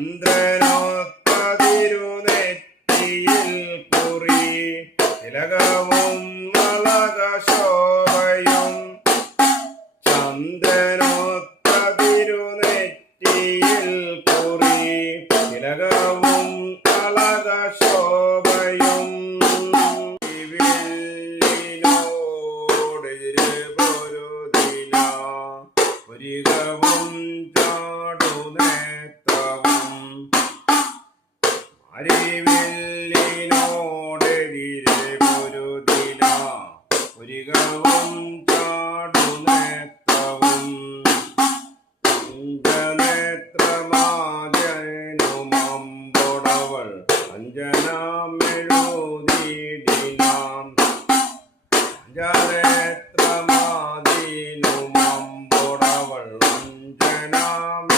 ചന്ദ്രനോക്കതിരുനെറ്റിയിൽ കുറി. തിലകവും നളക ശോഭയും ചന്ദ്രനോക്കതിരുനെറ്റിയിൽ കുറി. തിലകവും നളക ശോഭയും ഒരുകവും ക്ഷേത്രമാതിലും അമ്പുടവൾ വഞ്ചനാമ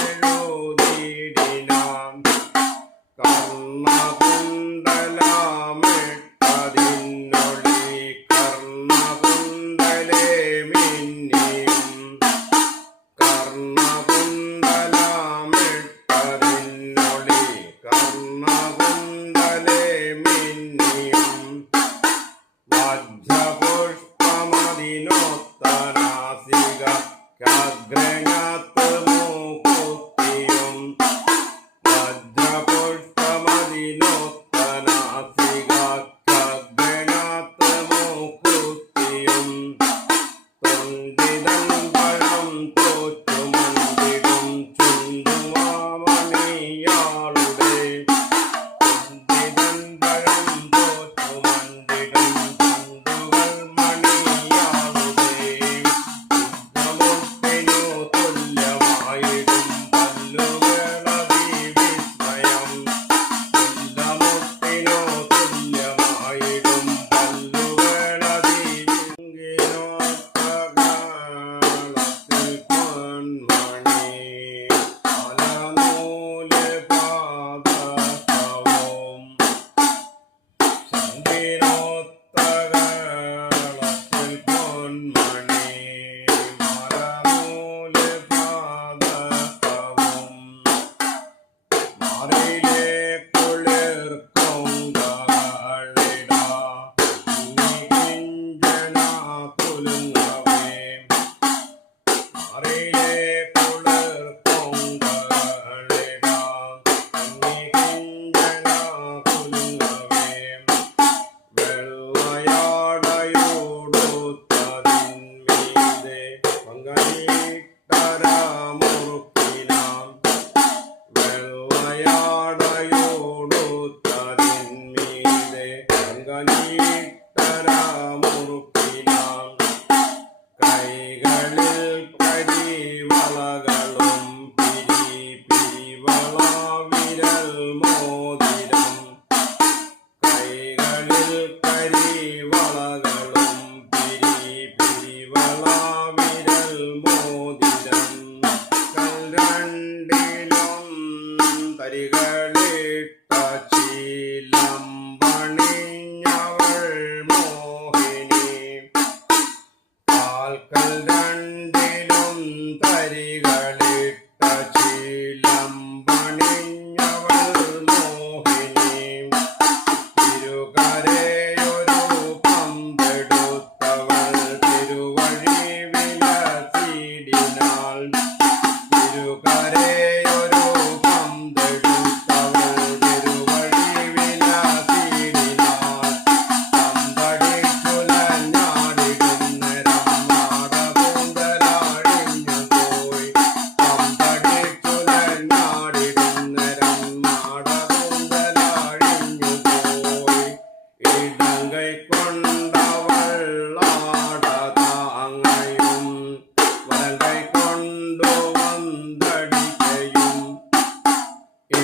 হরে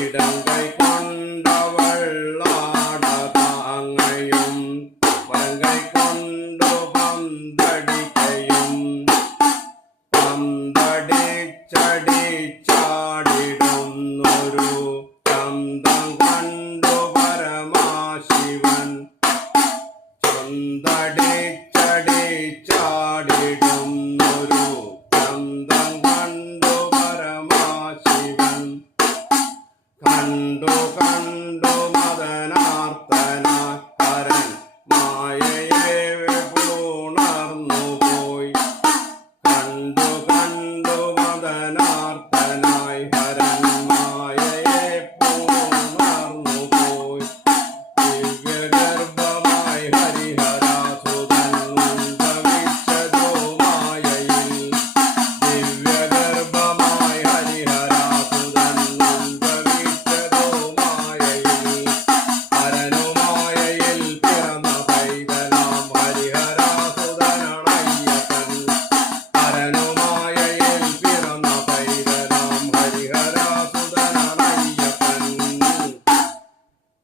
ഇടങ്കൈ കൊണ്ട വള്ളാടതാങ്ങയും വലങ്കൈ കൊണ്ടു പന്തടിക്കയും പന്തടിച്ചടിച്ചാടിടുന്നൊരു Sangha.